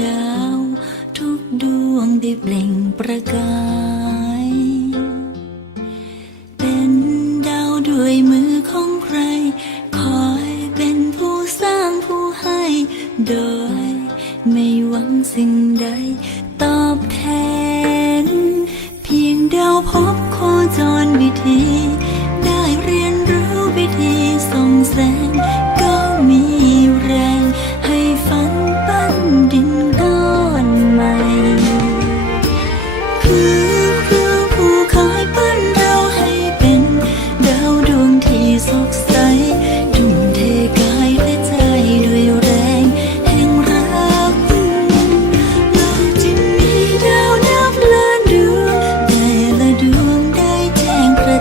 ดาว ทุกดวงได้เปล่งประกาย เป็นดาวด้วยมือของใคร คอยเป็นผู้สร้างผู้ให้ โดย ไม่หวังสิ่งใดตอบแทน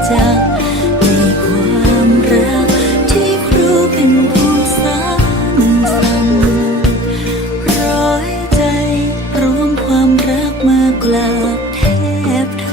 จในความรักที่รูเป็นผู้สานสั่ร้อยใจรวมความรักมากลาบแทบท